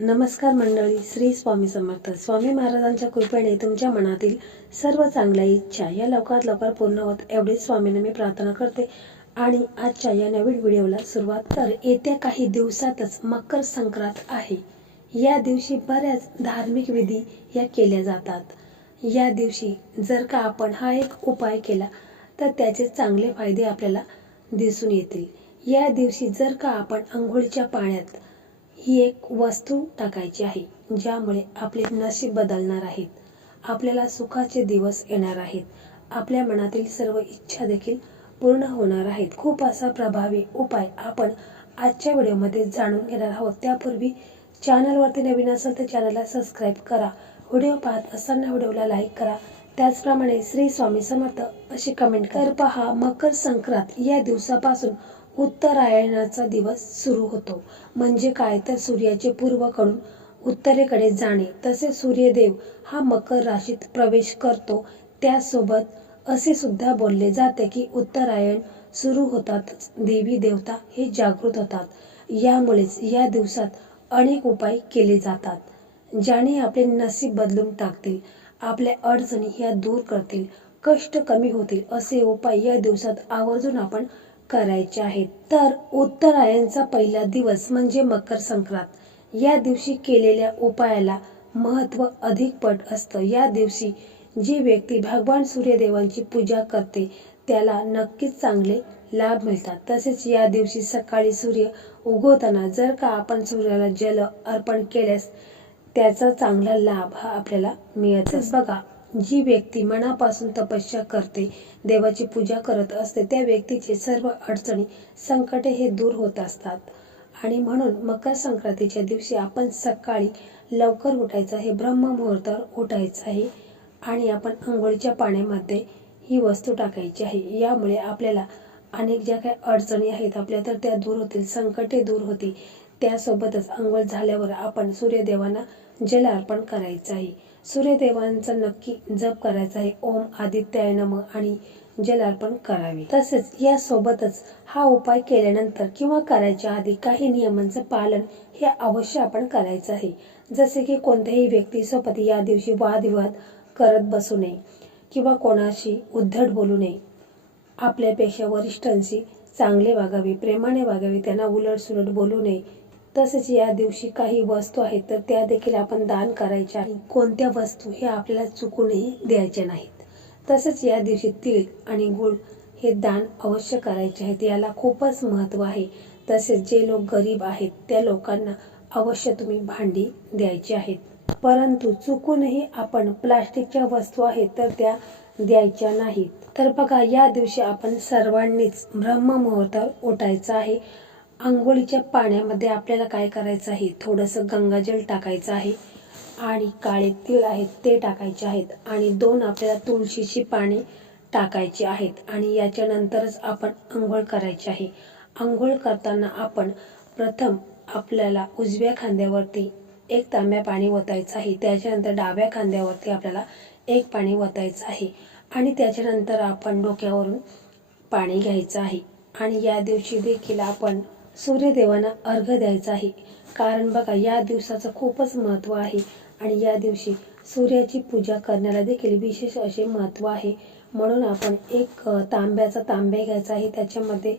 नमस्कार मंडळी श्री स्वामी समर्थ. स्वामी महाराजांच्या कृपेने तुमच्या मनातील सर्व चांगल्या इच्छा या लवकरात लवकर पूर्ण होत एवढीच स्वामीने मी प्रार्थना करते. आणि आजच्या या नवीन व्हिडिओला सुरुवात तर येत्या काही दिवसातच मकर संक्रांत आहे. या दिवशी बऱ्याच धार्मिक विधी या केल्या जातात. या दिवशी जर का आपण हा एक उपाय केला तर त्याचे चांगले फायदे आपल्याला दिसून येतील. या दिवशी जर का आपण आंघोळीच्या पाण्यात ही एक वस्तू टाकायची आहे ज्यामुळे आपले नशीब बदलणार आहेत. आपल्याला सुखाचे दिवस येणार आहेत. आपल्या मनातील सर्व इच्छा देखील पूर्ण होणार आहेत. खूप असा प्रभावी उपाय आपण आजच्या व्हिडिओमध्ये जाणून घेणार आहोत. त्यापूर्वी चॅनलवरती नवीन असेल तर चॅनलला सबस्क्राईब करा. व्हिडिओ पाहत असताना व्हिडिओला लाईक करा. त्याचप्रमाणे श्री स्वामी समर्थ अशी कमेंट कर. पहा मकर संक्रांत या दिवसापासून उत्तरायणाचा दिवस सुरू होतो. म्हणजे काय? तर सूर्याचे पूर्वकडून उत्तरेकडे जाणे. तसेच सूर्यदेव हा मकर राशीत प्रवेश करतो. त्यासोबत असे सुद्धा बोलले जाते की उत्तरायण सुरू होतातच देवी देवता हे जागृत होतात. यामुळेच या दिवसात अनेक उपाय केले जातात. ज्याने आपले नसीब बदलून टाकतील आपल्या अडचणी ह्या दूर करतील कष्ट कमी होतील असे उपाय या दिवसात आवर्जून आपण करायचे आहेत. तर उत्तरायणचा पहिला दिवस म्हणजे मकर संक्रांत. या दिवशी केलेल्या उपायाला महत्त्व अधिक पट असतं. या दिवशी जी व्यक्ती भगवान सूर्यदेवांची पूजा करते त्याला नक्कीच चांगले लाभ मिळतात. तसेच या दिवशी सकाळी सूर्य उगवताना जर का आपण सूर्याला जल अर्पण केल्यास त्याचा चांगला लाभ हा आपल्याला मिळतच बघा जी व्यक्ती मनापासून तपस्या करते देवाची पूजा करत असते त्या व्यक्तीचे सर्व अडचणी संकटे हे दूर होत असतात. आणि म्हणून मकर संक्रांतीच्या दिवशी आपण सकाळी लवकर उठायचं आहे ब्रह्ममुहूर्तावर उठायचं आहे. आणि आपण आंघोळीच्या पाण्यामध्ये ही वस्तू टाकायची आहे. यामुळे आपल्याला अनेक ज्या काही अडचणी आहेत आपल्या तर त्या दूर होतील संकटे दूर होतील. त्यासोबतच आंघोळ झाल्यावर आपण सूर्यदेवांना जल अर्पण करायचं आहे. सूर्यदेवांचा नक्की जप करायचा आहे. ओम आदित्याय नम आणि जल अर्पण करावे. तसेच यासोबतच हा उपाय केल्यानंतर किंवा करायच्या आधी काही नियमांचं पालन हे अवश्य आपण करायचं आहे. जसे की कोणत्याही व्यक्तीसोबत या दिवशी वादविवाद करत बसू नये किंवा कोणाशी उद्धट बोलू नये. आपल्यापेक्षा वरिष्ठांशी चांगले वागावे प्रेमाने वागावे त्यांना उलट बोलू नये तसेच या दिवशी काही वस्तू आहेत तर त्या देखील आपण दान करायच्या आणि कोणत्या वस्तू हे आपल्याला चुकूनही द्यायच्या नाहीत. तसेच या दिवशी तीळ आणि गुळ हे दान अवश्य करायचे आहेत. याला खूपच महत्त्व आहे. तसेच जे लोक गरीब आहेत त्या लोकांना अवश्य तुम्ही भांडी द्यायची आहेत. परंतु चुकूनही आपण प्लास्टिकच्या वस्तू आहेत तर त्या द्यायच्या नाहीत. तर बघा या दिवशी आपण सर्वांनीच ब्रह्ममुहूर्तावर उठायचं आहे. आंघोळीच्या पाण्यामध्ये आपल्याला काय करायचं आहे? थोडंसं गंगाजल टाकायचं आहे आणि काळे तीळ आहेत ते टाकायचे आहेत आणि दोन आपल्याला तुळशीची पाने टाकायची आहेत आणि याच्यानंतरच आपण आंघोळ करायची आहे. आंघोळ करताना आपण प्रथम आपल्याला उजव्या खांद्यावरती एक तांब्या पाणी ओतायचं आहे. त्याच्यानंतर डाव्या खांद्यावरती आपल्याला एक पाणी ओतायचं आहे आणि त्याच्यानंतर आपण डोक्यावरून पाणी घ्यायचं आहे. आणि या दिवशी देखील आपण सूर्यदेवांना अर्घ द्यायचा आहे. कारण बघा या दिवसाचं खूपच महत्त्व आहे. आणि या दिवशी सूर्याची पूजा करण्याला देखील विशेष असे महत्त्व आहे. म्हणून आपण एक तांब्याचा तांब्या घ्यायचा आहे. त्याच्यामध्ये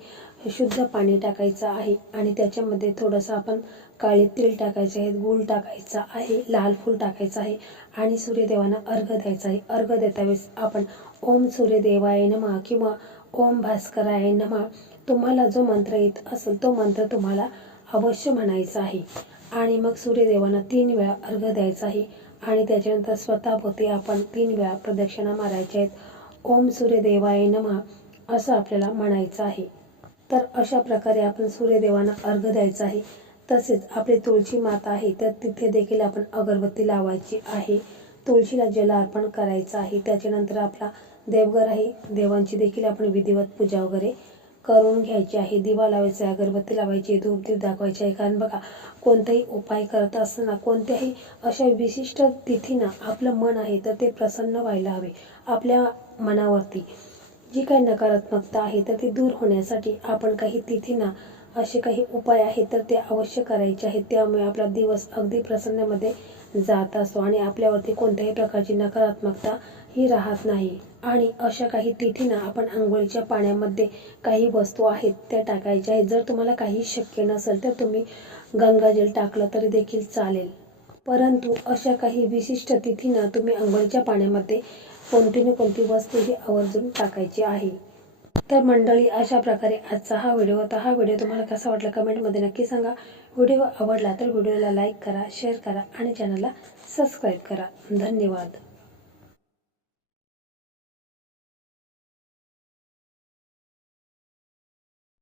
शुद्ध पाणी टाकायचं आहे. आणि त्याच्यामध्ये थोडंसं आपण काळे तीळ टाकायचे आहेत गूळ टाकायचा आहे लाल फूल टाकायचं आहे आणि सूर्यदेवांना अर्घ द्यायचा आहे. अर्घ देता वेळेस आपण ओम सूर्यदेवाय नमा किंवा ओम भास्कराय नमा तुम्हाला जो मंत्र येत असेल तो मंत्र तुम्हाला अवश्य म्हणायचा आहे. आणि मग सूर्यदेवांना तीन वेळा अर्घ द्यायचा आहे. आणि त्याच्यानंतर स्वतःभोवती आपण तीन वेळा प्रदक्षिणा मारायच्या आहेत. ओम सूर्यदेवाय नमा असं आपल्याला म्हणायचं आहे. तर अशा प्रकारे आपण सूर्यदेवांना अर्घ द्यायचा आहे. तसेच आपली तुळशी माता आहे तर तिथे देखील आपण अगरबत्ती लावायची आहे. तुळशीला जल अर्पण करायचं आहे. त्याच्यानंतर आपला देवघर आहे. देवांची देखील आपण विधिवत पूजा वगैरे करून घ्यायची आहे. दिवा लावायचा आहे अगरबत्ती लावायची आहे धूप दीप आहे. कारण बघा कोणताही उपाय करत असताना कोणत्याही अशा विशिष्ट तिथीना आपलं मन आहे तर ते प्रसन्न व्हायला हवे. आपल्या मनावरती जी काही नकारात्मकता आहे तर ती दूर होण्यासाठी आपण काही तिथींना असे काही उपाय आहेत तर ते अवश्य करायचे आहेत. त्यामुळे आपला दिवस अगदी प्रसन्नमध्ये जात असतो आणि आपल्यावरती कोणत्याही प्रकारची नकारात्मकता ही राहत नाही. आणि अशा काही तिथींना आपण आंघोळीच्या पाण्यामध्ये काही वस्तू आहेत त्या टाकायच्या आहेत. जर तुम्हाला काही शक्य नसेल तर तुम्ही गंगाजल टाकलं तरी देखील चालेल. परंतु अशा काही विशिष्ट तिथींना तुम्ही आंघोळीच्या पाण्यामध्ये कोणती ना कोणती वस्तू ही आवर्जून टाकायची आहे. तर मंडळी अशा प्रकारे आजचा हा व्हिडिओ होता. हा व्हिडिओ तुम्हाला कसा वाटला कमेंटमध्ये नक्की सांगा. व्हिडिओ आवडला तर व्हिडिओला लाईक करा शेअर करा आणि चॅनलला सबस्क्राईब करा. धन्यवाद.